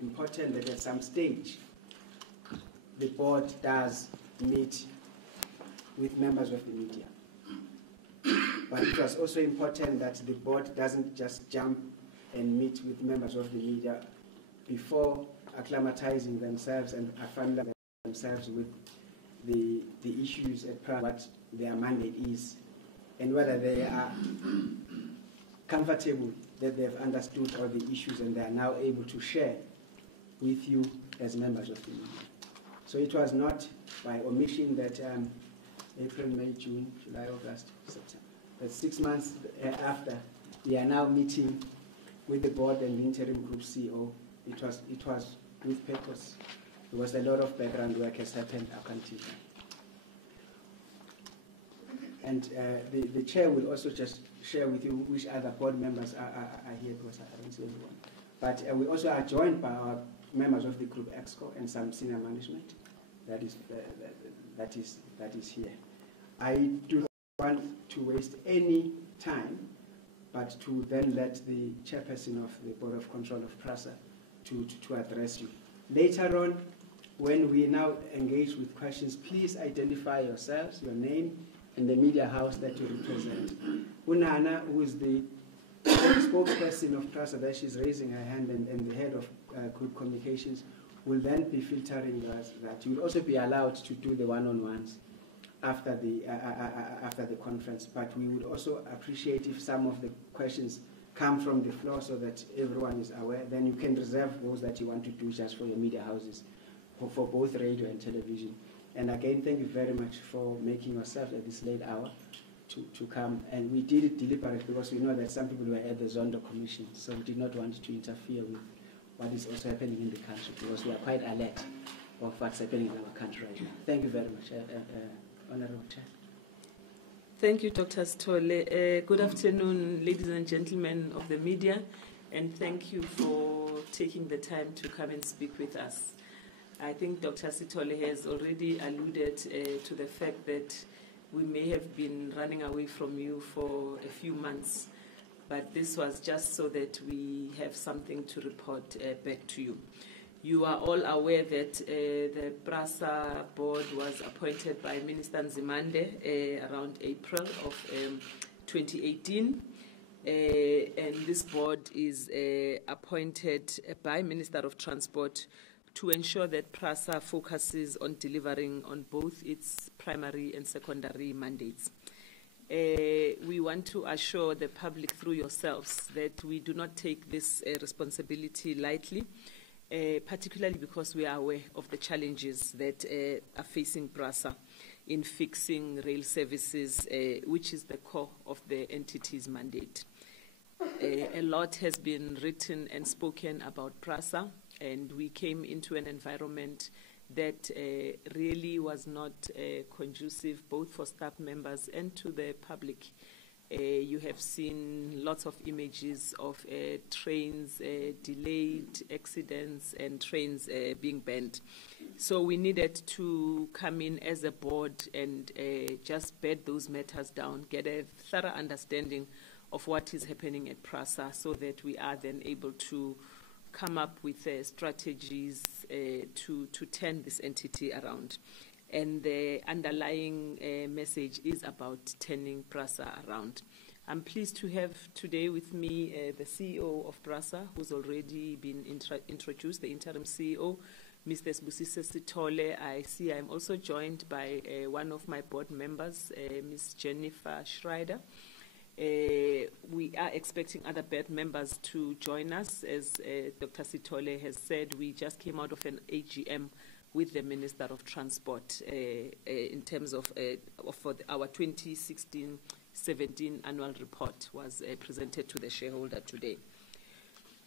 important that at some stage the board does meet with members of the media. But it was also important that the board doesn't just jump and meet with members of the media before acclimatizing themselves and familiarizing themselves with the issues at PRASA, what their mandate is, and whether they are comfortable that they have understood all the issues and they are now able to share with you as members of the media. So it was not by omission that April, May, June, July, August, September. But 6 months after, we are now meeting with the board and the interim group CEO. It was with purpose. There was a lot of background work has happened up until now. And the chair will also just share with you which other board members are here, because I don't see everyone. But we also are joined by our members of the group EXCO and some senior management that is here. I do not want to waste any time, but to then let the chairperson of the Board of Control of PRASA to address you. Later on, when we now engage with questions, please identify yourselves, your name, and the media house that you represent. Unana, who is the spokesperson of PRASA, that she's raising her hand, and the head of group communications, will then be filtering that. You will also be allowed to do the one-on-ones after the conference, but we would also appreciate if some of the questions come from the floor so that everyone is aware. Then you can reserve those that you want to do just for your media houses, for both radio and television. And again, thank you very much for making yourself at this late hour to come. And we did it deliberately because we know that some people were at the Zondo Commission, so we did not want to interfere with what is also happening in the country, because we are quite alert of what's happening in our country right now. Thank you very much, Honorable Chair. Thank you, Dr. Sithole. Good afternoon, ladies and gentlemen of the media, and thank you for taking the time to come and speak with us. I think Dr. Sithole has already alluded to the fact that we may have been running away from you for a few months, but this was just so that we have something to report back to you. You are all aware that the PRASA Board was appointed by Minister Nzimande around April of 2018. And this board is appointed by Minister of Transport to ensure that PRASA focuses on delivering on both its primary and secondary mandates. We want to assure the public through yourselves that we do not take this responsibility lightly, particularly because we are aware of the challenges that are facing PRASA in fixing rail services, which is the core of the entity's mandate. A lot has been written and spoken about PRASA, and we came into an environment that really was not conducive both for staff members and to the public. You have seen lots of images of trains delayed, accidents, and trains being banned. So we needed to come in as a board and just bed those matters down, get a thorough understanding of what is happening at PRASA, so that we are then able to come up with strategies to turn this entity around. And the underlying message is about turning PRASA around. I'm pleased to have today with me the CEO of PRASA, who's already been introduced, the interim CEO, Mr. Sibusise Sithole. I see I'm also joined by one of my board members, Ms. Jennifer Schreider. We are expecting other board members to join us. As Dr. Sithole has said, we just came out of an AGM with the Minister of Transport in terms of our 2016-17 annual report was presented to the shareholder today.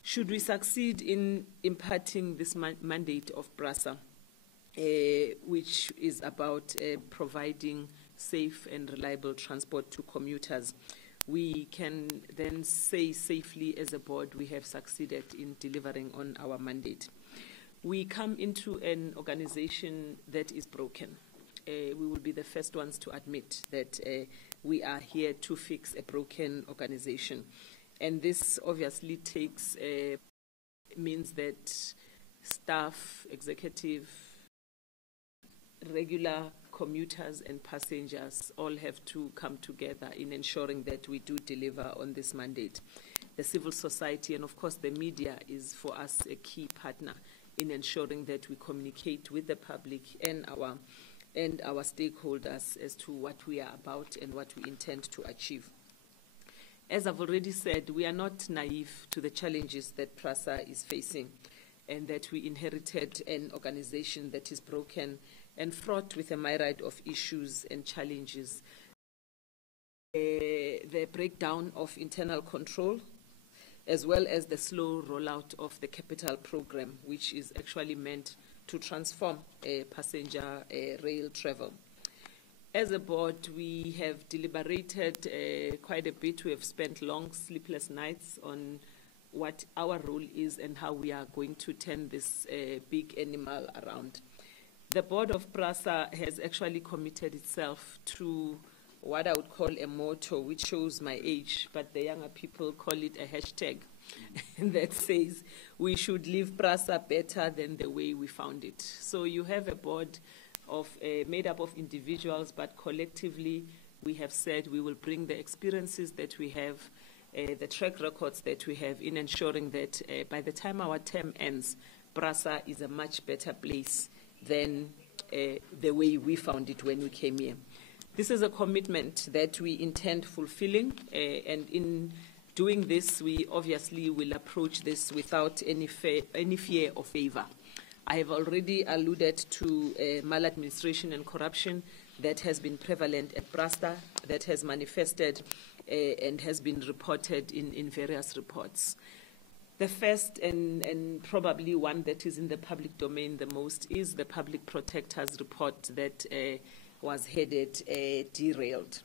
Should we succeed in imparting this mandate of PRASA, which is about providing safe and reliable transport to commuters, we can then say safely as a board we have succeeded in delivering on our mandate. We come into an organization that is broken. We will be the first ones to admit that we are here to fix a broken organization. And this obviously takes means that staff, executive, regular commuters and passengers all have to come together in ensuring that we do deliver on this mandate. The civil society and, of course, the media is for us a key partner in ensuring that we communicate with the public and our stakeholders as to what we are about and what we intend to achieve. As I've already said, we are not naive to the challenges that PRASA is facing, and that we inherited an organization that is broken and fraught with a myriad of issues and challenges. The breakdown of internal control, as well as the slow rollout of the capital program, which is actually meant to transform passenger rail travel. As a board, we have deliberated quite a bit. We have spent long, sleepless nights on what our role is and how we are going to turn this big animal around. The board of PRASA has actually committed itself to what I would call a motto, which shows my age, but the younger people call it a hashtag that says we should leave PRASA better than the way we found it. So you have a board of made up of individuals, but collectively we have said we will bring the experiences that we have, the track records that we have in ensuring that by the time our term ends, PRASA is a much better place than the way we found it when we came here. This is a commitment that we intend fulfilling, and in doing this, we obviously will approach this without any fear or favor. I have already alluded to maladministration and corruption that has been prevalent at PRASA, that has manifested and has been reported in various reports. The first and probably one that is in the public domain the most is the Public Protector's report that was headed Derailed.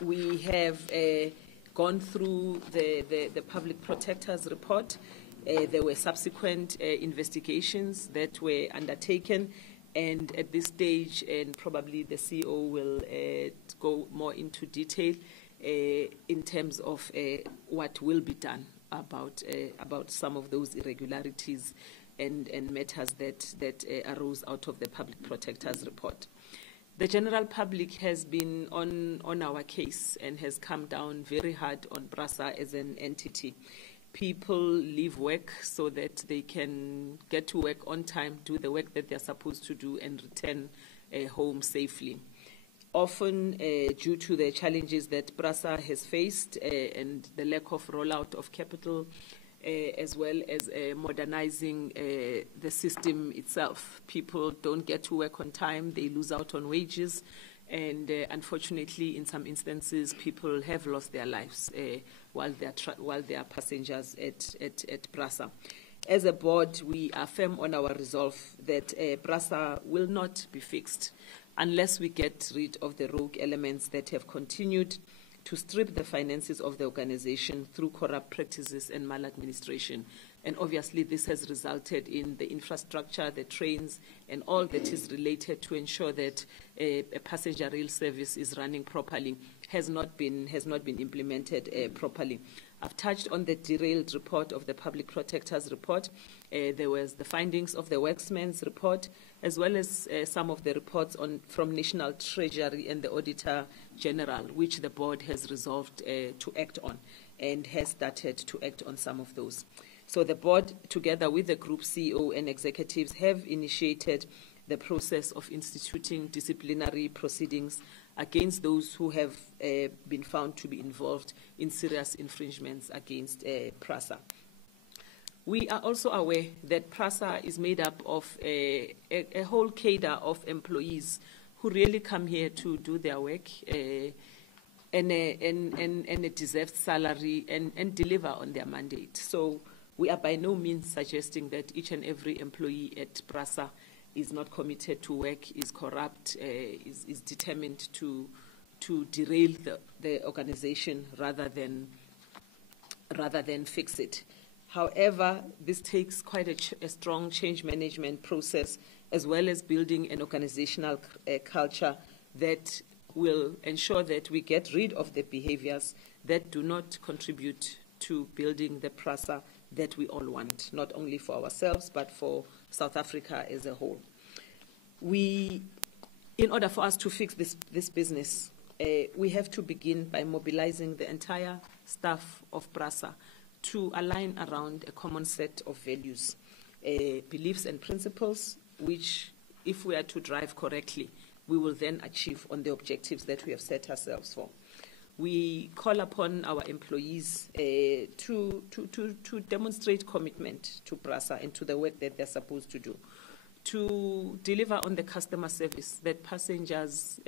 We have gone through the Public Protector's report. There were subsequent investigations that were undertaken, and at this stage, and probably the CEO will go more into detail in terms of what will be done about some of those irregularities and matters that arose out of the Public Protector's report. The general public has been on our case and has come down very hard on PRASA as an entity. People leave work so that they can get to work on time, do the work that they're supposed to do, and return home safely. Often, due to the challenges that PRASA has faced and the lack of rollout of capital, as well as modernizing the system itself, people don't get to work on time, they lose out on wages, and unfortunately, in some instances, people have lost their lives while they are passengers at PRASA. As a board, we are firm on our resolve that PRASA will not be fixed unless we get rid of the rogue elements that have continued to strip the finances of the organization through corrupt practices and maladministration. And obviously, this has resulted in the infrastructure, the trains, and all that is related to ensure that a passenger rail service is running properly has not been implemented properly. I've touched on the derailed report of the Public Protector's report. There was the findings of the Worksman's report, as well as some of the reports from National Treasury and the Auditor General, which the board has resolved to act on and has started to act on some of those. So the board, together with the group CEO and executives, have initiated the process of instituting disciplinary proceedings against those who have been found to be involved in serious infringements against PRASA. We are also aware that PRASA is made up of a whole cadre of employees who really come here to do their work and a deserved salary and deliver on their mandate. So we are by no means suggesting that each and every employee at PRASA is not committed to work, is corrupt, is determined to derail the organization rather than fix it. However, this takes quite a strong change management process, as well as building an organizational culture that will ensure that we get rid of the behaviors that do not contribute to building the PRASA that we all want, not only for ourselves, but for South Africa as a whole. In order for us to fix this business, we have to begin by mobilizing the entire staff of PRASA to align around a common set of values, beliefs and principles, which, if we are to drive correctly, we will then achieve on the objectives that we have set ourselves for. We call upon our employees to demonstrate commitment to PRASA and to the work that they're supposed to do, to deliver on the customer service that passengers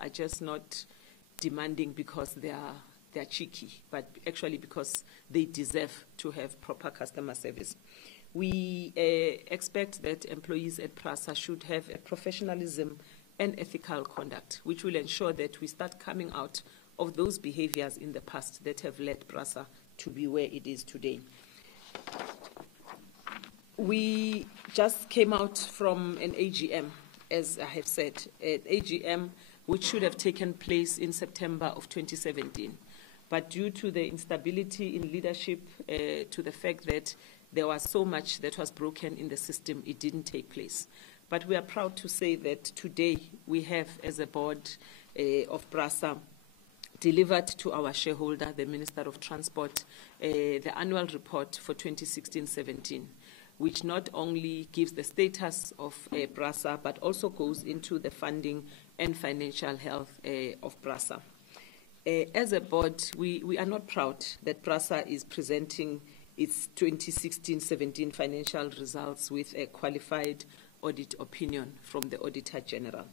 are just not demanding because they're cheeky, but actually because they deserve to have proper customer service. We expect that employees at PRASA should have a professionalism and ethical conduct, which will ensure that we start coming out of those behaviors in the past that have led PRASA to be where it is today. We just came out from an AGM, as I have said, an AGM which should have taken place in September of 2017. But due to the instability in leadership, to the fact that there was so much that was broken in the system, it didn't take place. But we are proud to say that today we have, as a board of PRASA, delivered to our shareholder, the Minister of Transport, the annual report for 2016-17, which not only gives the status of PRASA, but also goes into the funding and financial health of PRASA. As a board, we are not proud that PRASA is presenting its 2016-17 financial results with a qualified audit opinion from the Auditor General.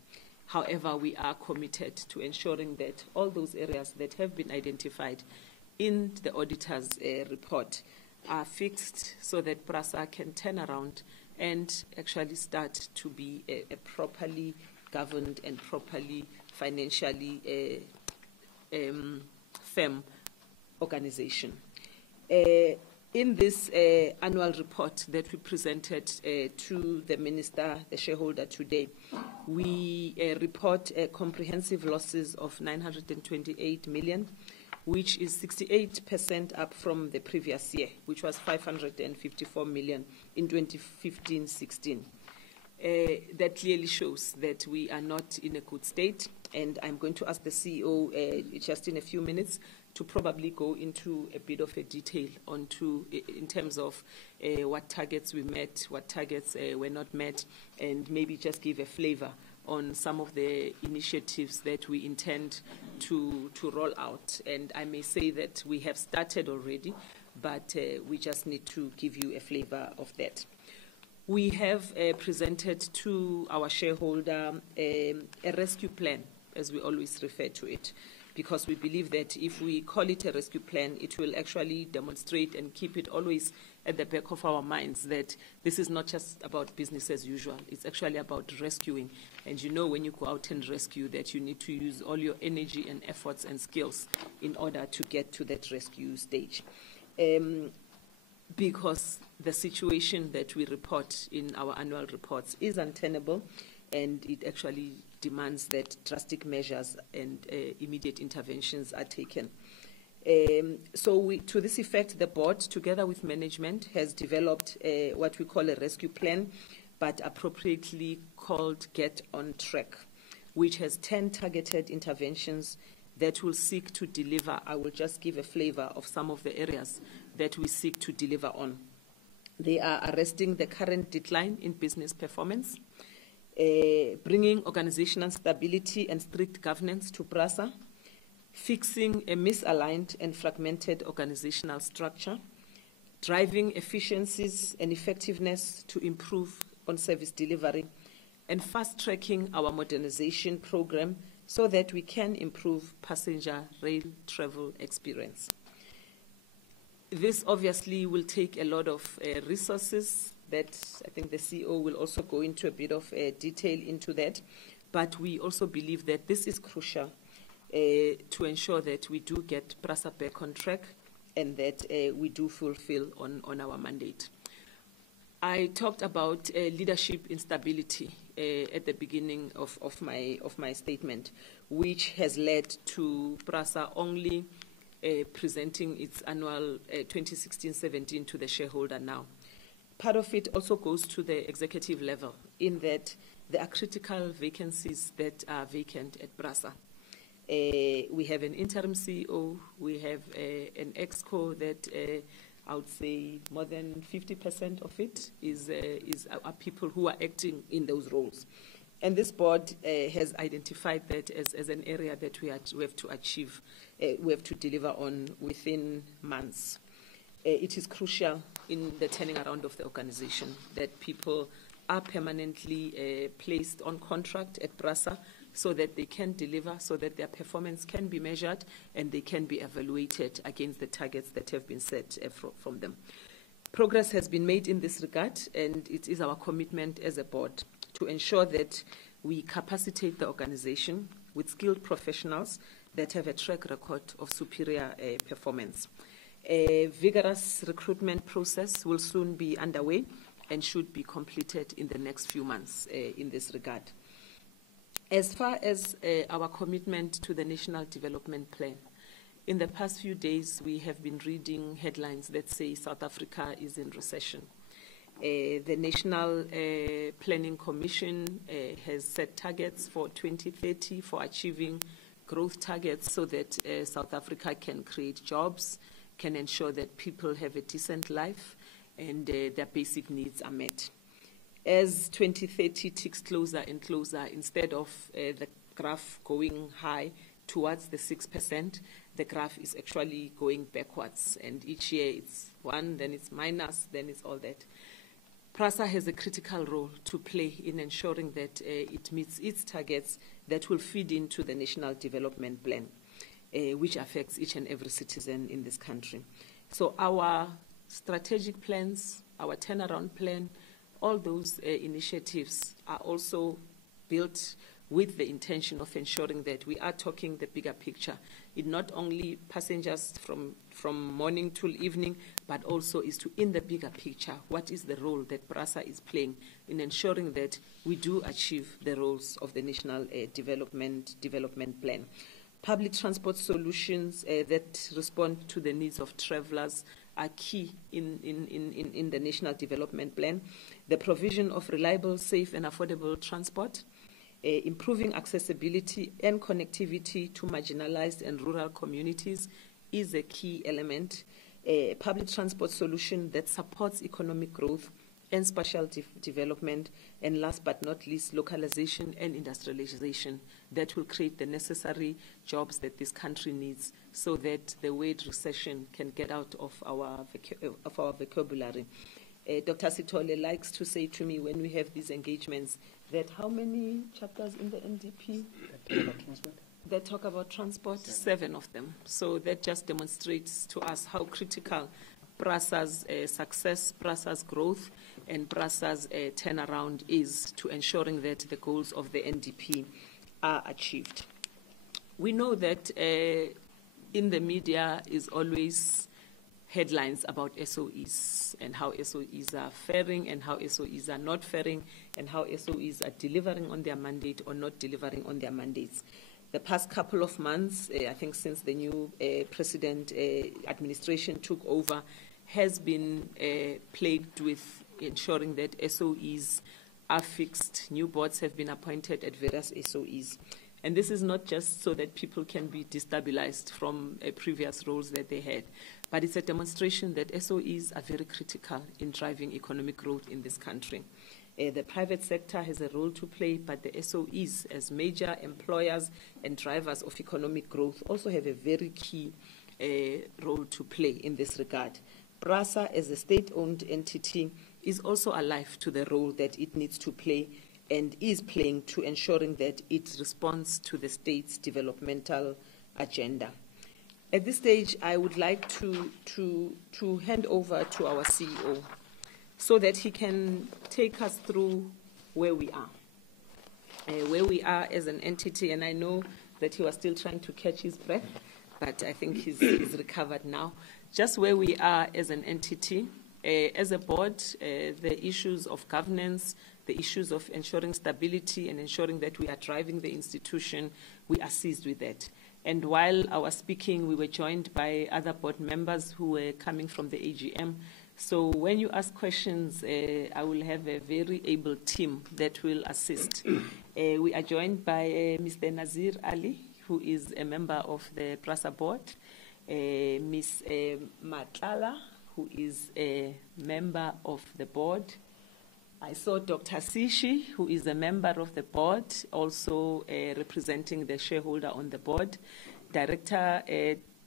However, we are committed to ensuring that all those areas that have been identified in the auditor's report are fixed so that PRASA can turn around and actually start to be a properly governed and properly financially firm organization. In this annual report that we presented to the Minister, the shareholder today, we report comprehensive losses of 928 million, which is 68% up from the previous year, which was 554 million in 2015-16. That clearly shows that we are not in a good state, and I'm going to ask the CEO just in a few minutes to probably go into a bit of a detail in terms of what targets we met, what targets were not met, and maybe just give a flavor on some of the initiatives that we intend to roll out. And I may say that we have started already, but we just need to give you a flavor of that. We have presented to our shareholder a rescue plan, as we always refer to it, because we believe that if we call it a rescue plan, it will actually demonstrate and keep it always at the back of our minds that this is not just about business as usual. It's actually about rescuing. And you know, when you go out and rescue, that you need to use all your energy and efforts and skills in order to get to that rescue stage. Because the situation that we report in our annual reports is untenable, and it actually demands that drastic measures and immediate interventions are taken. So to this effect, the board, together with management, has developed what we call a rescue plan, but appropriately called Get on Track, which has 10 targeted interventions that will seek to deliver. I will just give a flavor of some of the areas that we seek to deliver on. They are arresting the current decline in business performance, bringing organizational stability and strict governance to PRASA, fixing a misaligned and fragmented organizational structure, driving efficiencies and effectiveness to improve on service delivery, and fast-tracking our modernization program so that we can improve passenger rail travel experience. This obviously will take a lot of resources that I think the CEO will also go into a bit of detail into that, but we also believe that this is crucial to ensure that we do get PRASA back on track and that we do fulfill on our mandate. I talked about leadership instability at the beginning of my statement, which has led to PRASA only presenting its annual 2016-17 to the shareholder now. Part of it also goes to the executive level, in that there are critical vacancies that are vacant at PRASA. We have an interim CEO, we have an exco that I would say more than 50% of it are people who are acting in those roles. And this board has identified that as an area that we have to achieve, we have to deliver on within months. It is crucial in the turning around of the organization that people are permanently placed on contract at PRASA so that they can deliver, so that their performance can be measured and they can be evaluated against the targets that have been set from them. Progress has been made in this regard, and it is our commitment as a board to ensure that we capacitate the organization with skilled professionals that have a track record of superior performance. A vigorous recruitment process will soon be underway and should be completed in the next few months in this regard. As far as our commitment to the National Development Plan, in the past few days we have been reading headlines that say South Africa is in recession. The National Planning Commission has set targets for 2030 for achieving growth targets so that South Africa can create jobs, can ensure that people have a decent life and their basic needs are met. As 2030 ticks closer and closer, instead of the graph going high towards the 6%, the graph is actually going backwards. And each year it's 1, then it's minus, then it's all that. PRASA has a critical role to play in ensuring that it meets its targets that will feed into the National Development Plan, which affects each and every citizen in this country. So our strategic plans, our turnaround plan, all those initiatives are also built with the intention of ensuring that we are talking the bigger picture. It not only passengers from morning till evening, but also is to, in the bigger picture, what is the role that PRASA is playing in ensuring that we do achieve the roles of the National Development Plan. Public transport solutions that respond to the needs of travelers are key in the National Development Plan. The provision of reliable, safe and affordable transport, improving accessibility and connectivity to marginalized and rural communities is a key element. A public transport solution that supports economic growth and spatial development, and last but not least, localization and industrialization that will create the necessary jobs that this country needs so that the word recession can get out of our vocabulary. Dr. Sithole likes to say to me when we have these engagements that how many chapters in the NDP that talk about transport? 7 of them. So that just demonstrates to us how critical PRASA's success, PRASA's growth, and PRASA's turnaround is to ensuring that the goals of the NDP are achieved. We know that in the media is always headlines about SOEs and how SOEs are faring and how SOEs are not faring and how SOEs are delivering on their mandate or not delivering on their mandates. The past couple of months, I think since the new president administration took over, has been plagued with ensuring that SOEs are fixed. New boards have been appointed at various SOEs. And this is not just so that people can be destabilized from previous roles that they had, but it's a demonstration that SOEs are very critical in driving economic growth in this country. The private sector has a role to play, but the SOEs, as major employers and drivers of economic growth, also have a very key role to play in this regard. PRASA, as a state-owned entity, is also alive to the role that it needs to play and is playing to ensuring that it responds to the state's developmental agenda. At this stage, I would like to hand over to our CEO so that he can take us through where we are as an entity. And I know that he was still trying to catch his breath, but I think he's recovered now. Just where we are as an entity, as a board, the issues of governance, the issues of ensuring stability and ensuring that we are driving the institution, we are seized with that. And while I was speaking, we were joined by other board members who were coming from the AGM. So when you ask questions, I will have a very able team that will assist. We are joined by Mr. Nazir Ali, who is a member of the PRASA Board, Ms. Matlala, who is a member of the board. I saw Dr. Sishi, who is a member of the board, also representing the shareholder on the board. Director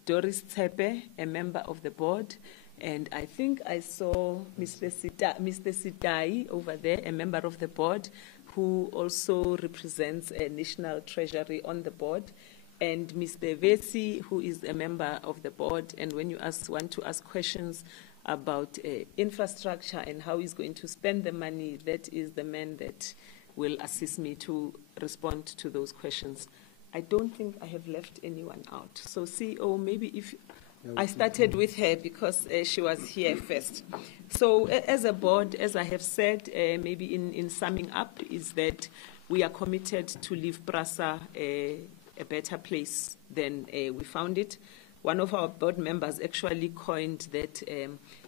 Doris Tepe, a member of the board. And I think I saw Mr. Sitai over there, a member of the board, who also represents a National Treasury on the board. And Mr. Vesi, who is a member of the board. And when you want to ask questions about infrastructure and how he's going to spend the money, that is the man that will assist me to respond to those questions. I don't think I have left anyone out. So CEO, maybe if I started with her because she was here first. So as a board, as I have said, maybe in summing up, is that we are committed to leave PRASA a better place than we found it. One of our board members actually coined that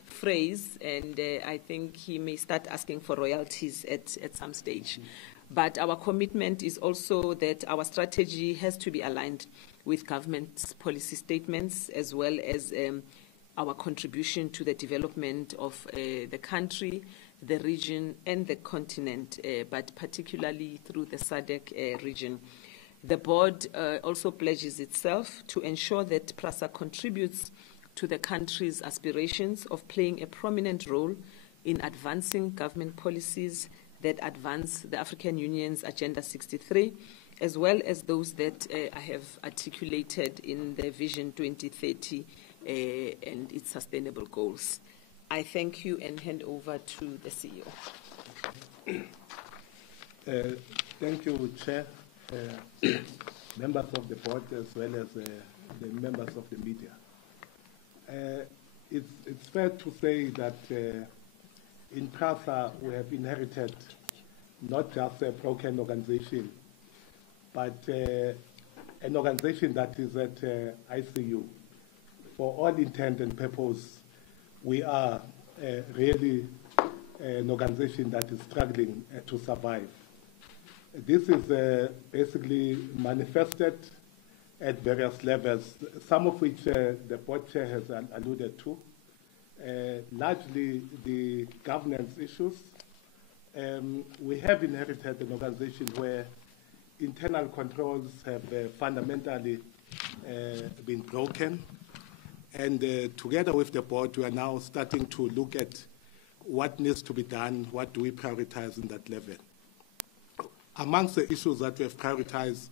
phrase, and I think he may start asking for royalties at some stage. But our commitment is also that our strategy has to be aligned with government's policy statements, as well as our contribution to the development of the country, the region, and the continent, but particularly through the SADC region. The board also pledges itself to ensure that PRASA contributes to the country's aspirations of playing a prominent role in advancing government policies that advance the African Union's Agenda 63, as well as those that I have articulated in the Vision 2030 and its sustainable goals. I thank you and hand over to the CEO. Thank you, Chair, members of the board, as well as the members of the media. It's fair to say that in PRASA we have inherited not just a broken organization, but an organization that is at ICU. For all intent and purpose, we are really an organization that is struggling to survive. This is basically manifested at various levels, some of which the board chair has alluded to, largely the governance issues. We have inherited an organization where internal controls have fundamentally been broken, and together with the board, we are now starting to look at what needs to be done, what do we prioritize in that level. Amongst the issues that we have prioritized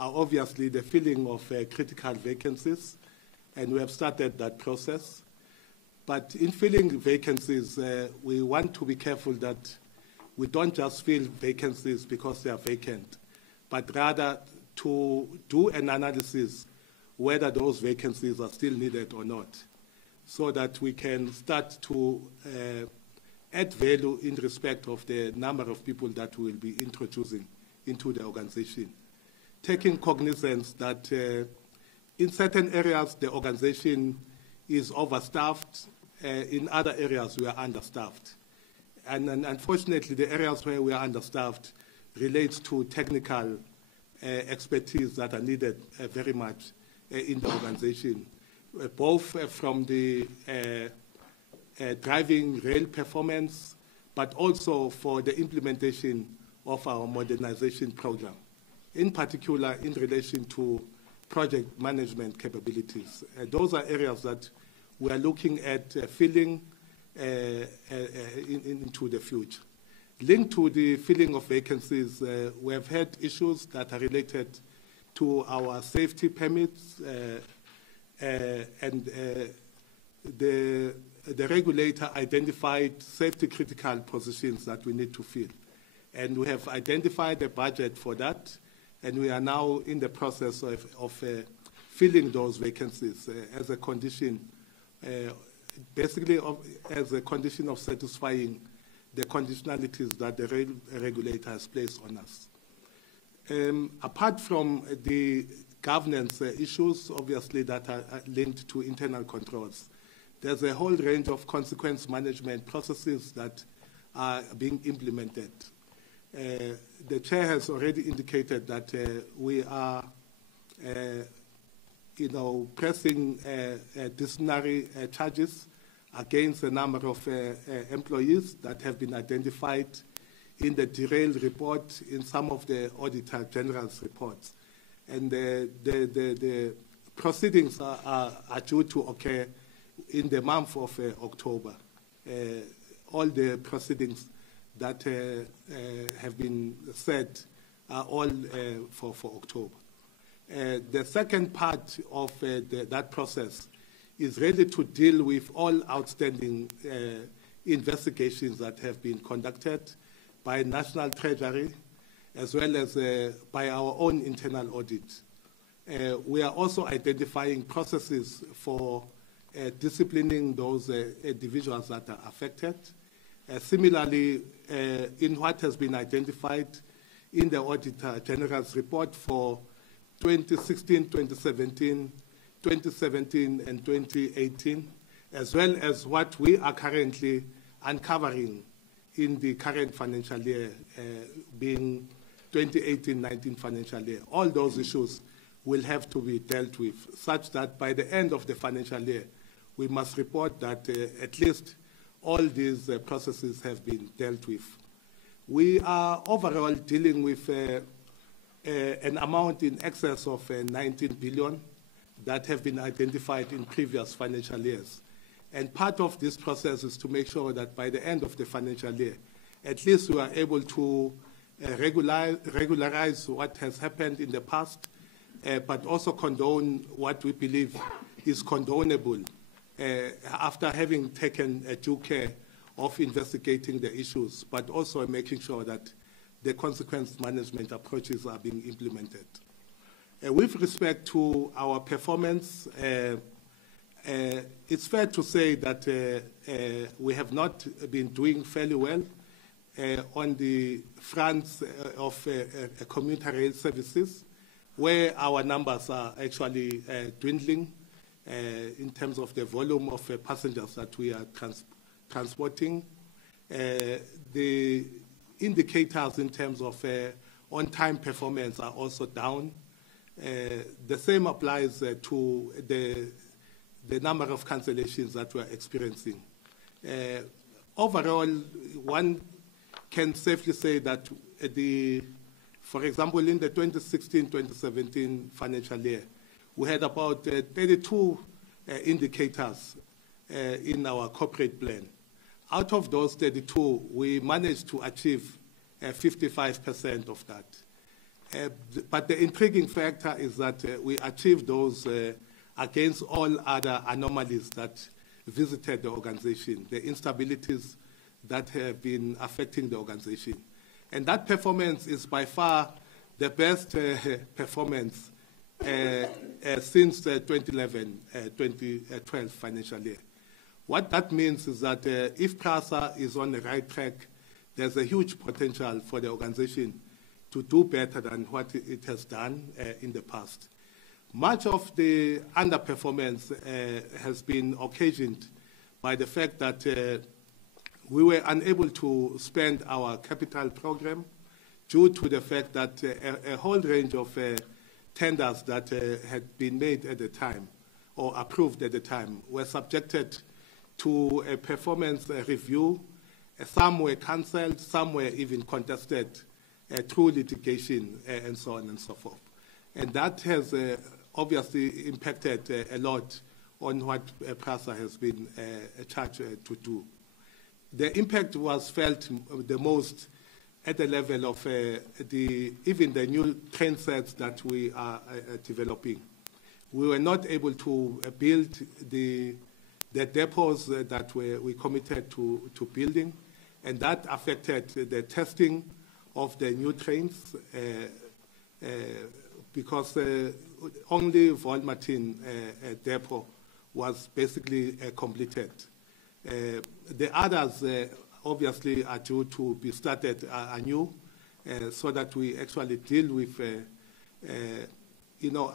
are obviously the filling of critical vacancies, and we have started that process. But in filling vacancies, we want to be careful that we don't just fill vacancies because they are vacant, but rather to do an analysis whether those vacancies are still needed or not, so that we can start to add value in respect of the number of people that we will be introducing into the organization, taking cognizance that in certain areas the organization is overstaffed, in other areas we are understaffed. And unfortunately, the areas where we are understaffed relates to technical expertise that are needed very much in the organization, both from the driving rail performance, but also for the implementation of our modernization program, in particular in relation to project management capabilities. Those are areas that we are looking at filling into the future. Linked to the filling of vacancies, we have had issues that are related to our safety permits, and the regulator identified safety critical positions that we need to fill. And we have identified a budget for that, and we are now in the process of filling those vacancies as a condition, basically as a condition of satisfying the conditionalities that the regulator has placed on us. Apart from the governance issues, obviously, that are linked to internal controls. There's a whole range of consequence management processes that are being implemented. The chair has already indicated that we are, pressing disciplinary charges against a number of employees that have been identified in the derail report, in some of the Auditor General's reports. And the proceedings are due to occur in the month of October. All the proceedings that have been set are all for October. The second part of that process is really to deal with all outstanding investigations that have been conducted by National Treasury, as well as by our own internal audit. We are also identifying processes for disciplining those individuals that are affected. Similarly, in what has been identified in the Auditor General's report for 2016, 2017, 2017 and 2018, as well as what we are currently uncovering in the current financial year, being 2018-19 financial year. All those issues will have to be dealt with, such that by the end of the financial year, we must report that at least all these processes have been dealt with. We are overall dealing with an amount in excess of 19 billion that have been identified in previous financial years. And part of this process is to make sure that by the end of the financial year, at least we are able to regularize what has happened in the past, but also condone what we believe is condonable after having taken due care of investigating the issues, but also making sure that the consequence management approaches are being implemented. With respect to our performance, it's fair to say that we have not been doing fairly well on the fronts of commuter rail services, where our numbers are actually dwindling in terms of the volume of passengers that we are transporting. The indicators in terms of on-time performance are also down. The same applies to the number of cancellations that we're experiencing. Overall, one can safely say that for example, in the 2016-2017 financial year, we had about 32 indicators in our corporate plan. Out of those 32, we managed to achieve 55% of that. But the intriguing factor is that we achieved those against all other anomalies that visited the organization, the instabilities that have been affecting the organization. And that performance is by far the best performance since the 2011-2012 financial year. What that means is that if PRASA is on the right track, there's a huge potential for the organization to do better than what it has done in the past. Much of the underperformance has been occasioned by the fact that we were unable to spend our capital program due to the fact that a whole range of tenders that had been made at the time or approved at the time were subjected to a performance review. Some were cancelled, some were even contested through litigation and so on and so forth. And that has obviously impacted a lot on what PRASA has been charged to do. The impact was felt the most at the level of even the new train sets that we are developing. We were not able to build the depots that we committed to building, and that affected the testing of the new trains because only Volmartin depot was basically completed. The others obviously are due to be started anew so that we actually deal with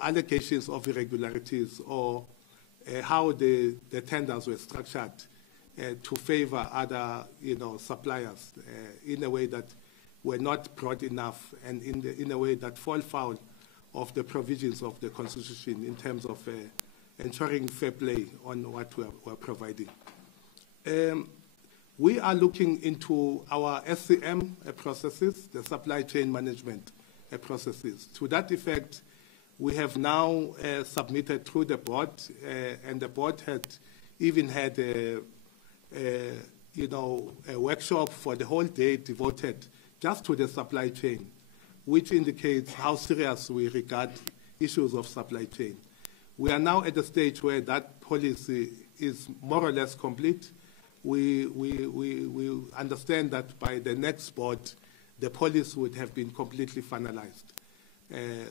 allegations of irregularities or how the tenders were structured to favor other, suppliers in a way that were not broad enough and in a way that fall foul of the provisions of the Constitution in terms of ensuring fair play on what we're providing. We are looking into our SCM processes, the supply chain management processes. To that effect, we have now submitted through the board, and the board had even had a workshop for the whole day devoted just to the supply chain, which indicates how serious we regard issues of supply chain. We are now at the stage where that policy is more or less complete. We understand that by the next board, the policy would have been completely finalized,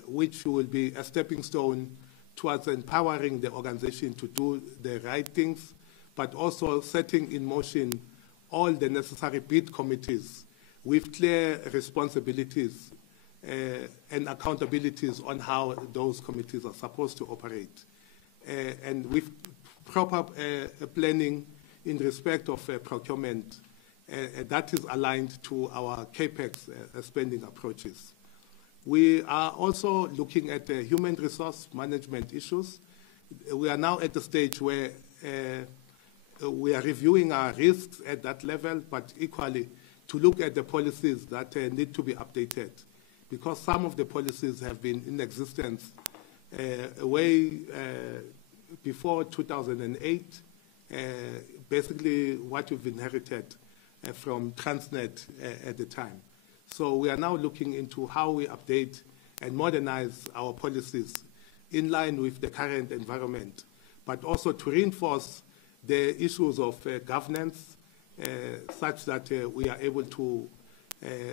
which will be a stepping stone towards empowering the organization to do the right things, but also setting in motion all the necessary bid committees with clear responsibilities and accountabilities on how those committees are supposed to operate. And with proper planning in respect of procurement that is aligned to our CAPEX spending approaches. We are also looking at human resource management issues. We are now at the stage where we are reviewing our risks at that level, but equally to look at the policies that need to be updated, because some of the policies have been in existence way before 2008, basically what we've inherited from Transnet at the time. So we are now looking into how we update and modernize our policies in line with the current environment, but also to reinforce the issues of governance such that we are able to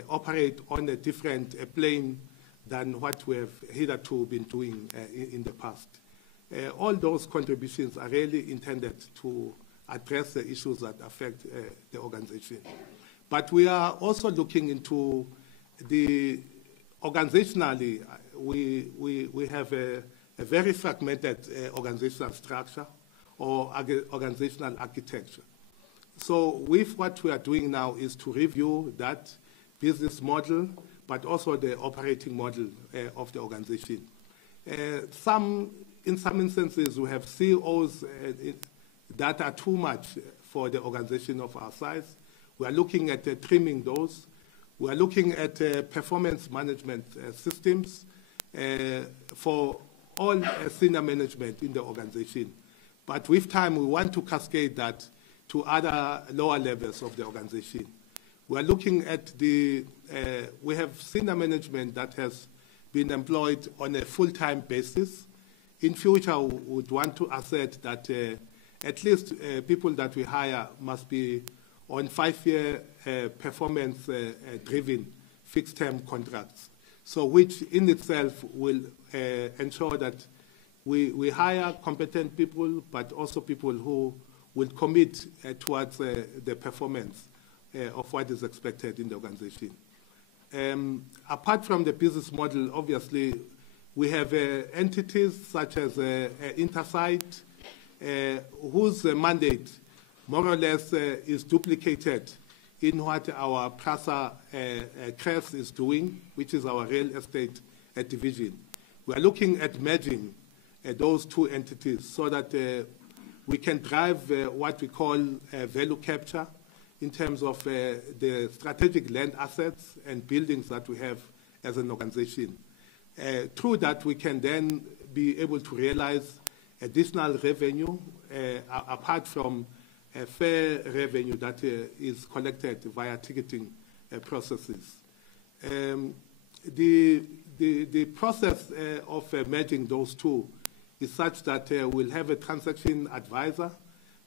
operate on a different plane than what we have hitherto been doing in the past. All those contributions are really intended to address the issues that affect the organization. But we are also looking into the organizationally, we have a very fragmented organizational structure or organizational architecture. So with what we are doing now is to review that business model, but also the operating model of the organization. In some instances, we have CEOs that are too much for the organization of our size. We are looking at trimming those. We are looking at performance management systems for all senior management in the organization. But with time, we want to cascade that to other lower levels of the organization. We are looking at we have senior management that has been employed on a full-time basis. In future, we would want to assert that at least people that we hire must be on 5-year performance-driven fixed-term contracts. So which in itself will ensure that we hire competent people, but also people who will commit towards the performance of what is expected in the organization. Apart from the business model, obviously, we have entities such as Intersight, whose mandate more or less is duplicated in what our PRASA CRES is doing, which is our real estate division. We are looking at merging those two entities so that we can drive what we call value capture in terms of the strategic land assets and buildings that we have as an organization. Through that, we can then be able to realize additional revenue apart from fair revenue that is collected via ticketing processes. The process of merging those two is such that we'll have a transaction advisor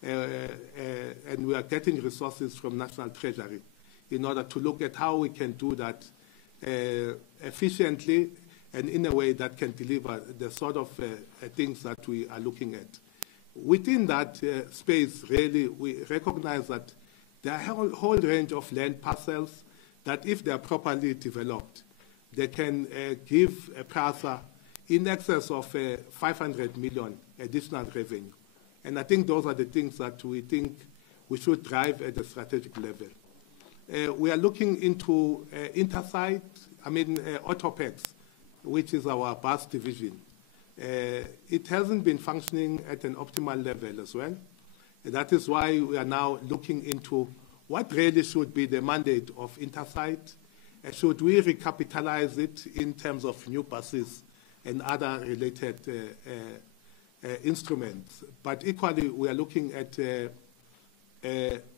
and we are getting resources from National Treasury in order to look at how we can do that efficiently and in a way that can deliver the sort of things that we are looking at. Within that space, really, we recognize that there are a whole range of land parcels that, if they are properly developed, they can give PRASA in excess of 500 million additional revenue. And I think those are the things that we think we should drive at the strategic level. We are looking into Autopex, which is our bus division. It hasn't been functioning at an optimal level as well. And that is why we are now looking into what really should be the mandate of Intersight. Should we recapitalize it in terms of new buses and other related instruments? But equally, we are looking at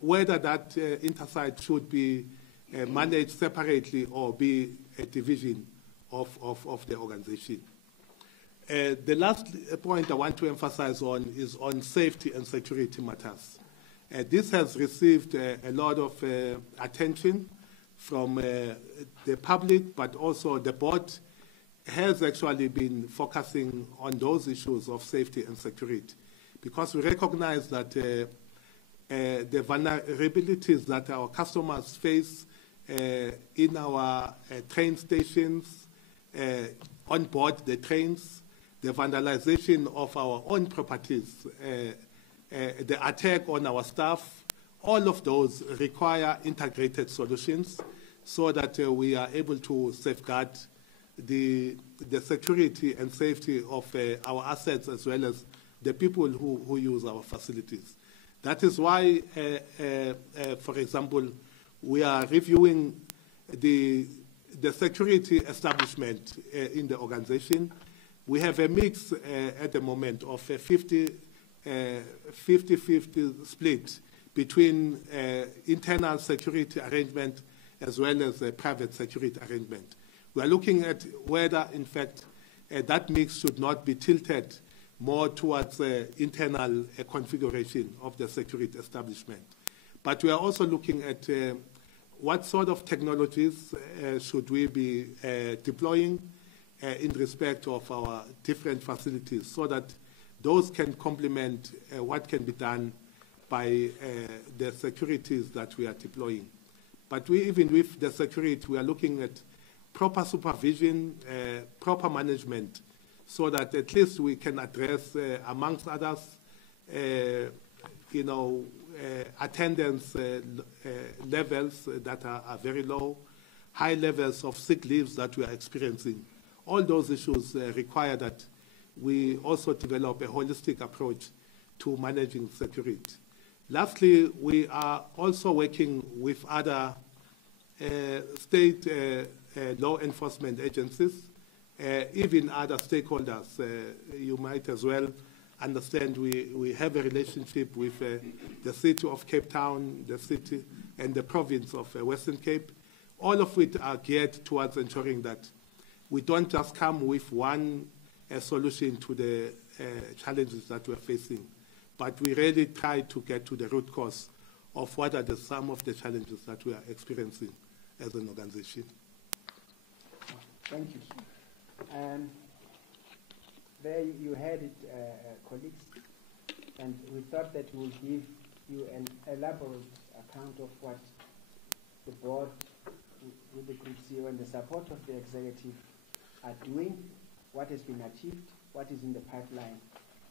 whether that Intersight should be managed separately or be a division of the organization. The last point I want to emphasize on is on safety and security matters. This has received a lot of attention from the public, but also the board has actually been focusing on those issues of safety and security, because we recognize that the vulnerabilities that our customers face in our train stations, on board the trains, the vandalization of our own properties, the attack on our staff, all of those require integrated solutions so that we are able to safeguard the security and safety of our assets as well as the people who use our facilities. That is why, for example, we are reviewing the security establishment in the organization. We have a mix at the moment of a 50-50 split between internal security arrangement as well as a private security arrangement. We are looking at whether, in fact, that mix should not be tilted more towards internal configuration of the security establishment. But we are also looking at what sort of technologies should we be deploying in respect of our different facilities so that those can complement what can be done by the securities that we are deploying. But even with the security, we are looking at proper supervision, proper management, so that at least we can address, amongst others, attendance levels that are very low, high levels of sick leaves that we are experiencing. All those issues require that we also develop a holistic approach to managing security. Lastly, we are also working with other state law enforcement agencies, even other stakeholders. You might as well understand we have a relationship with the city of Cape Town, the city and the province of Western Cape, all of which are geared towards ensuring that we don't just come with one solution to the challenges that we're facing, but we really try to get to the root cause of what are some of the challenges that we are experiencing as an organization. Thank you. There you heard it, colleagues, and we thought that we'll give you an elaborate account of what the board, with the group CEO and the support of the executive, are doing, what has been achieved, what is in the pipeline.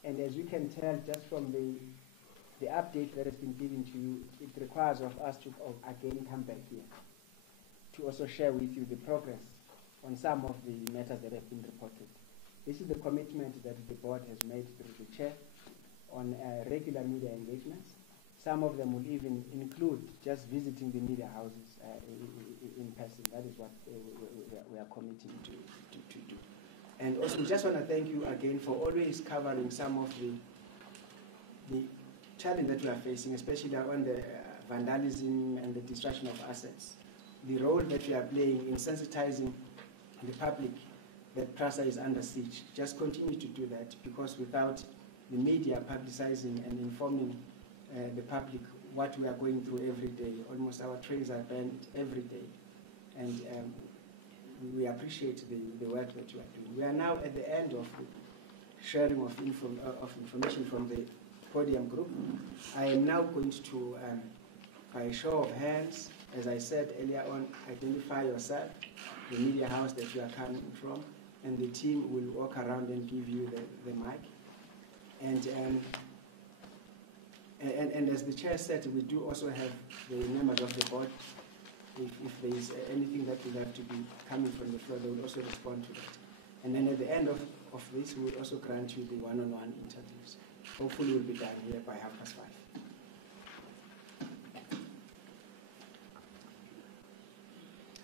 And as you can tell just from the update that has been given to you, it requires of us to again come back here to also share with you the progress on some of the matters that have been reported. This is the commitment that the board has made through the chair on regular media engagements. Some of them will even include just visiting the media houses in person. That is what we are committing to do. And also, we just want to thank you again for always covering some of the challenge that we are facing, especially on the vandalism and the destruction of assets. The role that we are playing in sensitizing the public that PRASA is under siege. Just continue to do that, because without the media publicizing and informing the public what we are going through every day, almost our trains are banned every day. And we appreciate the work that you are doing. We are now at the end of the sharing of information from the podium group. I am now going to, by a show of hands, as I said earlier on, identify yourself, the media house that you are coming from, and the team will walk around and give you the mic. And as the chair said, we do also have the members of the board. If there is anything that will have to be coming from the floor, they will also respond to that. And then at the end of this, we will also grant you the one-on-one interviews. Hopefully we'll be done here by 5:30.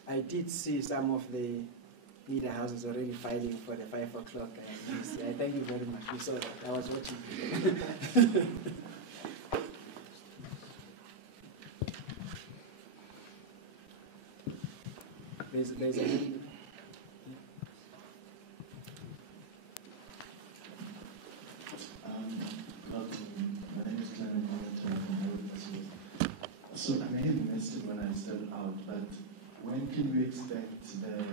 I did see some of the media houses already filing for the 5 o'clock. I thank you very much. We saw that. I was watching. There's a need. So I may have missed it when I started out, but when can we expect the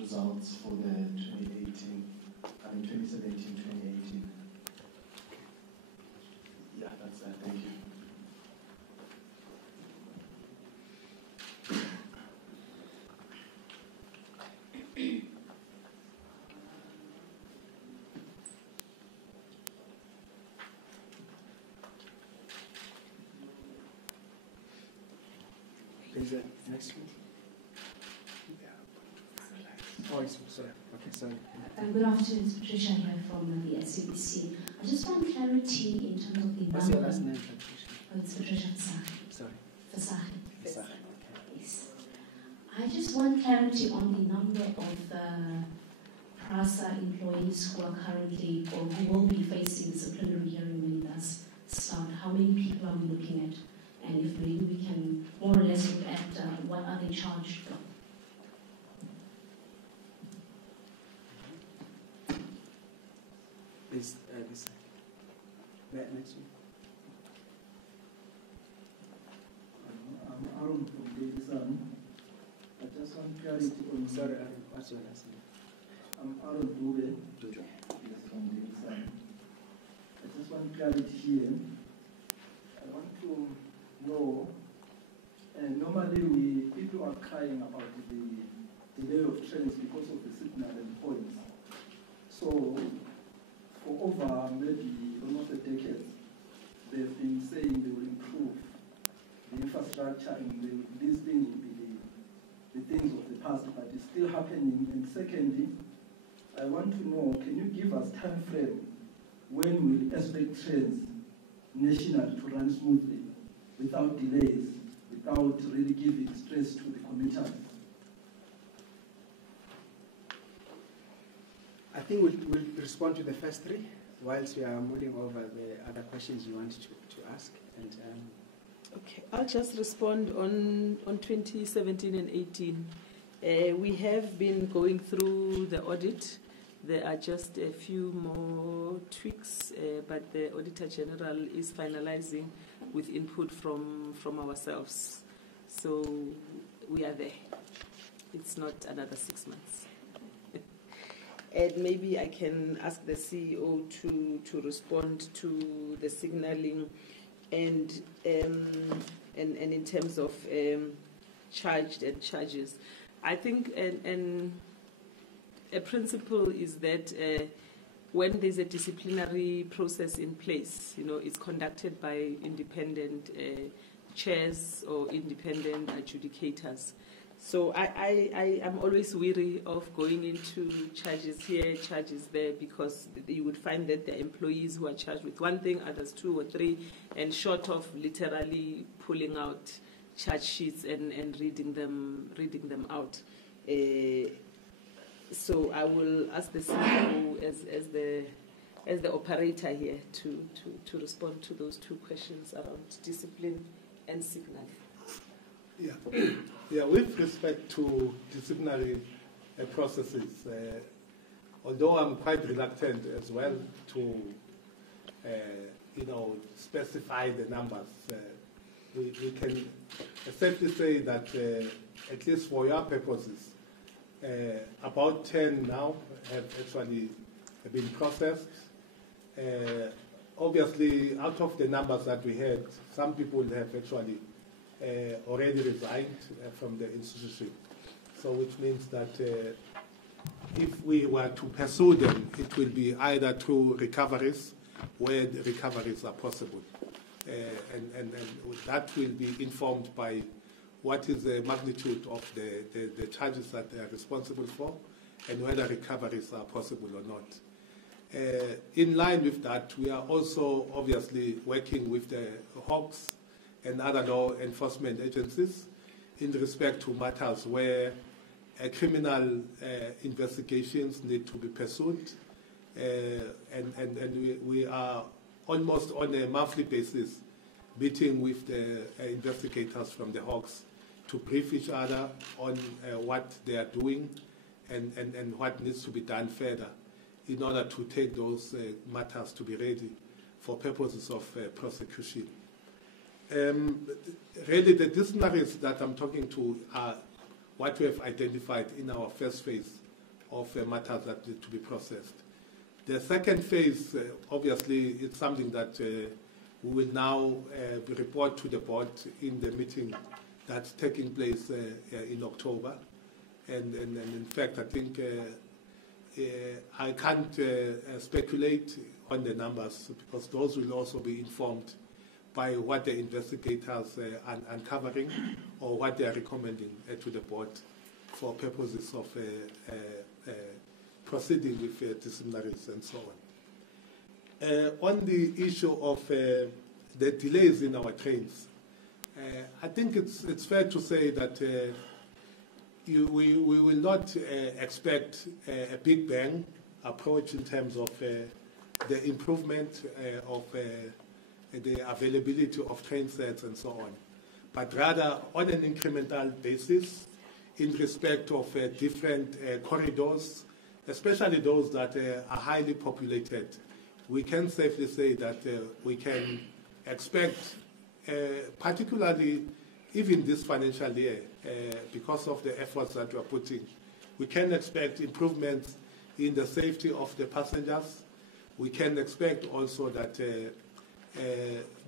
results for the 2017-2018? Yeah, that's that. Thank you. Is it next week? Oh, sorry. Okay, sorry. Good afternoon, it's Patricia here from the SCBC. I just want clarity in terms of the What's your last name, Patricia? Oh, it's Patricia Fasahi. Sorry. Fasahi. Okay. Yes. I just want clarity on the number of PRASA employees who are currently or who will be facing disciplinary hearing when it does start. How many people are we looking at? And if maybe we can more or less look at what are they charged for? This next week. I'm Aaron from Daily Sun. I just want clarity on. Sorry, what's your last name? I'm Aaron Dube. Yes, from Daily Sun. I just want clarity here. I want to know. Normally, people are crying about the delay of trains because of the signal and points. So, for over maybe almost a decade, they've been saying they will improve the infrastructure and these things will be the things of the past, but it's still happening. And secondly, I want to know, can you give us time frame when we expect trains nationally to run smoothly, without delays, without really giving stress to the commuters? I think we'll respond to the first three whilst we are mulling over the other questions you want to ask. And Okay, I'll just respond on 2017 and 18. We have been going through the audit. There are just a few more tweaks, but the Auditor General is finalizing with input from ourselves. So we are there. It's not another 6 months. And maybe I can ask the CEO to respond to the signaling and in terms of charged and charges. I think a principle is that when there's a disciplinary process in place, it's conducted by independent chairs or independent adjudicators. So I am always weary of going into charges here, charges there, because you would find that the employees who are charged with one thing, others 2 or 3, and short of literally pulling out charge sheets and reading them out. So I will ask the CEO as the operator here to respond to those 2 questions around discipline and signal. Yeah, with respect to disciplinary processes, although I'm quite reluctant as well to, specify the numbers, we can safely say that at least for your purposes, about 10 now have actually been processed. Obviously, out of the numbers that we had, some people have actually already resigned from the institution. So which means that if we were to pursue them, it will be either through recoveries, where the recoveries are possible. And that will be informed by what is the magnitude of the charges that they are responsible for, and whether recoveries are possible or not. In line with that, we are also obviously working with the Hawks and other law enforcement agencies in respect to matters where criminal investigations need to be pursued. And we are almost on a monthly basis meeting with the investigators from the Hawks to brief each other on what they are doing and what needs to be done further in order to take those matters to be ready for purposes of prosecution. Really, the dictionaries that I'm talking to are what we have identified in our first phase of matters that need to be processed. The second phase, obviously, is something that we will now report to the board in the meeting that's taking place in October. And in fact, I think I can't speculate on the numbers, because those will also be informed by what the investigators are uncovering or what they are recommending to the board for purposes of proceeding with disciplinaries and so on. On the issue of the delays in our trains, I think it's fair to say that we will not expect a big bang approach in terms of the improvement of the availability of train sets and so on, but rather on an incremental basis in respect of different corridors, especially those that are highly populated. We can safely say that we can expect, particularly even this financial year, because of the efforts that we are putting, we can expect improvements in the safety of the passengers. We can expect also that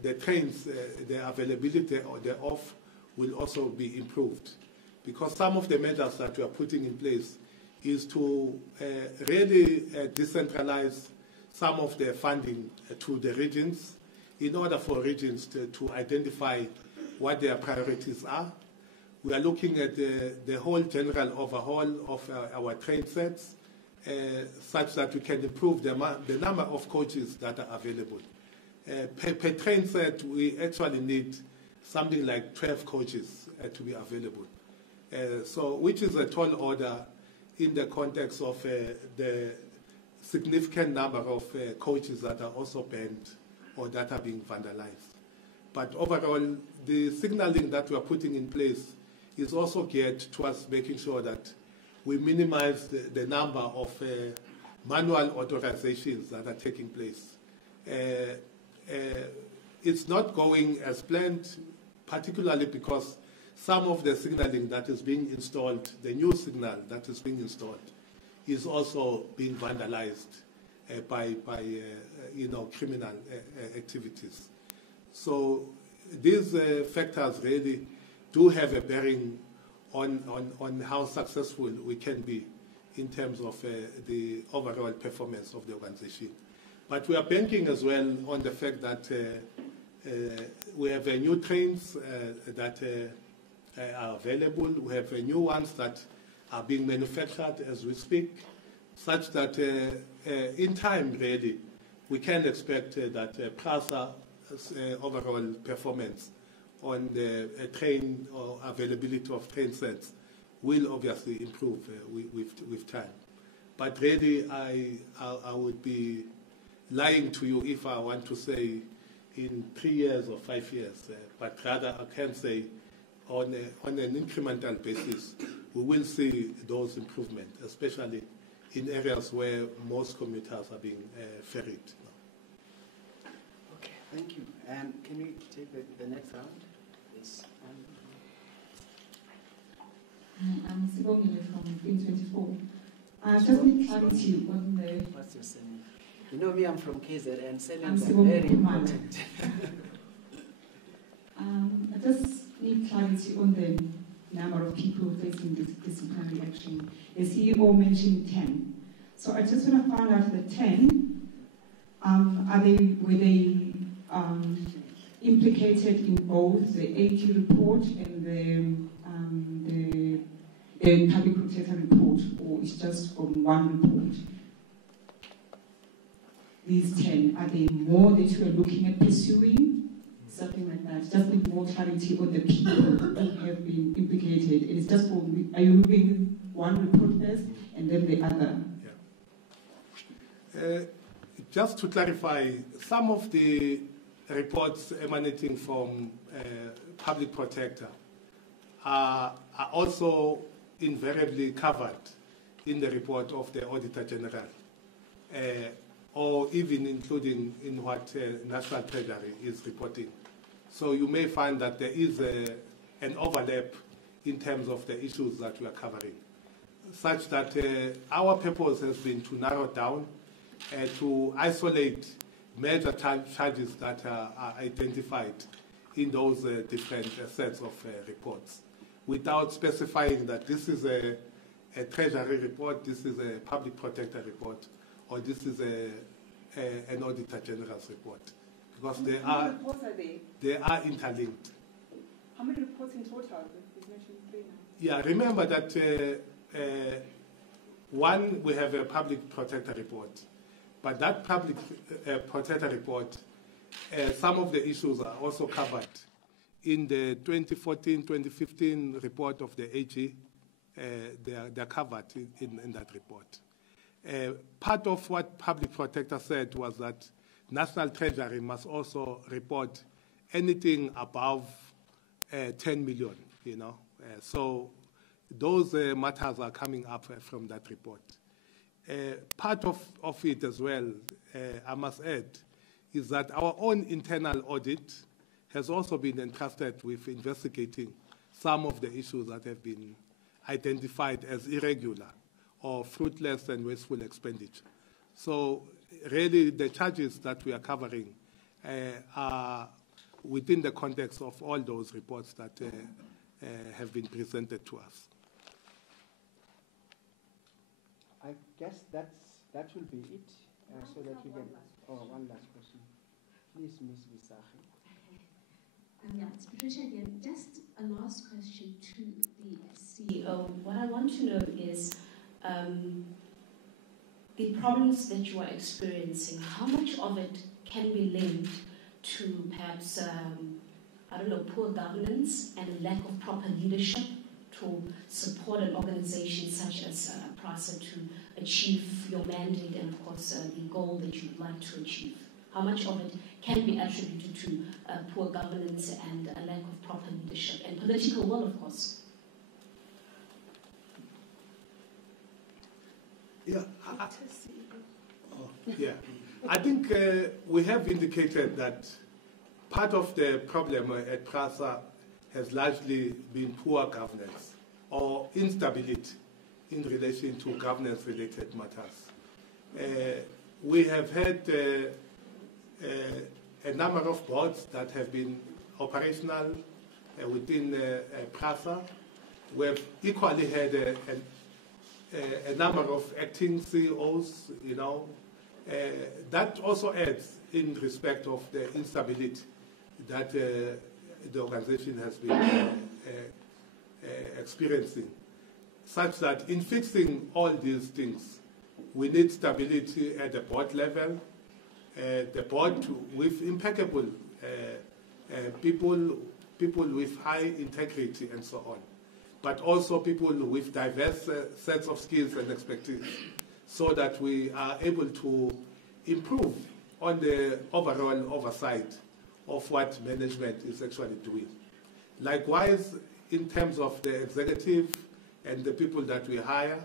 the trains, the availability or the off will also be improved, because some of the measures that we are putting in place is to really decentralize some of the funding to the regions in order for regions to identify what their priorities are. We are looking at the whole general overhaul of our train sets such that we can improve the number of coaches that are available. Per train set, we actually need something like 12 coaches to be available. So, which is a tall order in the context of the significant number of coaches that are also banned or that are being vandalized. But overall, the signaling that we are putting in place is also geared towards making sure that we minimize the number of manual authorizations that are taking place. It's not going as planned, particularly because some of the signaling that is being installed, the new signal that is being installed, is also being vandalized by criminal activities. So these factors really do have a bearing on how successful we can be in terms of the overall performance of the organization. But we are banking as well on the fact that we have new trains that are available. We have new ones that are being manufactured as we speak, such that in time, really, we can expect that PRASA's overall performance on the train or availability of train sets will obviously improve with time. But really, I would be lying to you if I want to say in 3 years or 5 years, but rather I can say on an incremental basis, we will see those improvements, especially in areas where most commuters are being ferried. Okay, thank you. Can we take the next round? Yes. I'm Sibongile from Brink 24. I just need clarity on the... What's your surname? You know me, I'm from KZN, and surnames I'm are very Sibongile. important. I just need clarity on the number of people facing disciplinary action. The CEO mentioned 10. So I just want to find out the 10, were they implicated in both the AQ report and the public protector report, or it's just on one report? These 10, are they more that you are looking at pursuing? Something like that. Just need more clarity on the people who have been implicated. It is just for, are you moving one report first and then the other? Yeah. Just to clarify, some of the reports emanating from public protector are also invariably covered in the report of the Auditor General, or even including in what National Treasury is reporting. So you may find that there is an overlap in terms of the issues that we are covering, such that our purpose has been to narrow down to isolate major charges that are identified in those different sets of reports, without specifying that this is a Treasury report, this is a Public Protector report, or this is an Auditor General's report. Because How many reports are there? They are interlinked. How many reports in total? You've mentioned 3 now. Yeah, remember that one, we have a Public Protector report. But that Public Protector report, some of the issues are also covered in the 2014-2015 report of the AG. They're covered in that report. Part of what Public Protector said was that National Treasury must also report anything above 10 million, you know. So those matters are coming up from that report. Part of it as well, I must add, is that our own internal audit has also been entrusted with investigating some of the issues that have been identified as irregular or fruitless and wasteful expenditure. So really the charges that we are covering are within the context of all those reports that have been presented to us. I guess that will be it, so that we can. Oh, one last question. Please, Ms. Visachi. Yeah, it's Patricia again. Just a last question to the CEO. What I want to know is the problems that you are experiencing, how much of it can be linked to perhaps, poor governance and a lack of proper leadership to support an organization such as PRASA to achieve your mandate and, of course, the goal that you would like to achieve? How much of it can be attributed to poor governance and a lack of proper leadership and political will, of course? Yeah, I think we have indicated that part of the problem at PRASA has largely been poor governance or instability in relation to governance-related matters. We have had a number of boards that have been operational within PRASA. We have equally had a number of acting CEOs, you know. That also adds in respect of the instability that the organization has been experiencing, such that in fixing all these things, we need stability at the board level, the board with impeccable people with high integrity and so on, but also people with diverse sets of skills and expertise, so that we are able to improve on the overall oversight of what management is actually doing. Likewise, in terms of the executive and the people that we hire,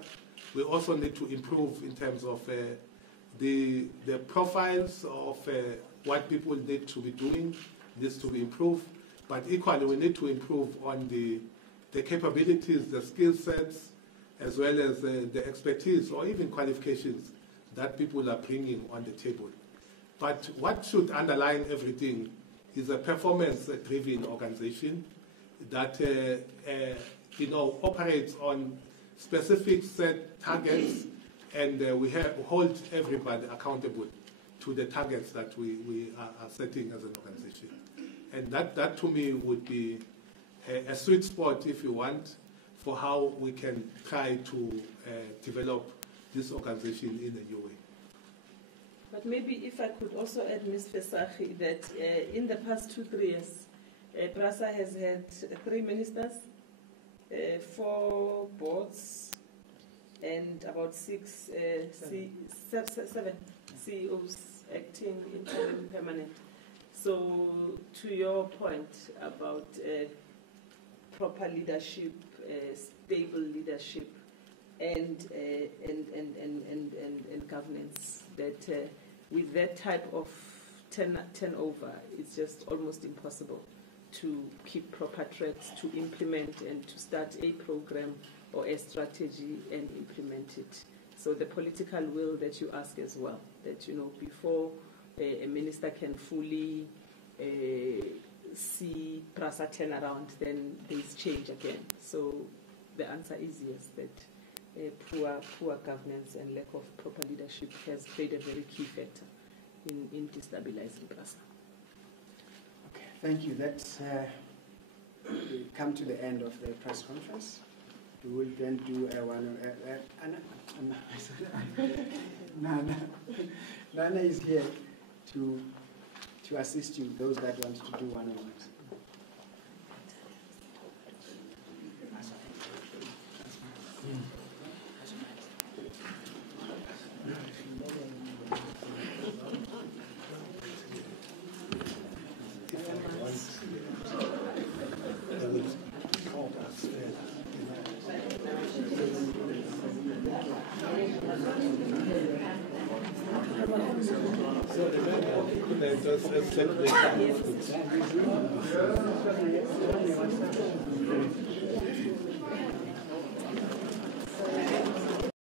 we also need to improve in terms of the profiles of what people need to be doing, needs to be improved, but equally we need to improve on the capabilities, the skill sets, as well as the expertise or even qualifications that people are bringing on the table. But what should underline everything is a performance-driven organization that operates on specific set targets, and we hold everybody accountable to the targets that we are setting as an organization. And that to me would be a sweet spot, if you want, for how we can try to develop this organization in a new way. But maybe if I could also add, Ms. Fesachi, that in the past 2-3 years, PRASA has had 3 ministers, 4 boards, and about 7 CEOs acting interim and permanent. So to your point about proper leadership, stable leadership, and governance, that with that type of turnover, it's just almost impossible to keep proper tracks, to implement and to start a program or a strategy and implement it. So the political will that you ask as well, that before a minister can fully see PRASA turn around, then there's change again. So the answer is yes, that poor governance and lack of proper leadership has played a very key factor in destabilizing PRASA. Okay, thank you. That's we come to the end of the press conference. We will then do Nana is here to assist you, those that want to do one-on-ones.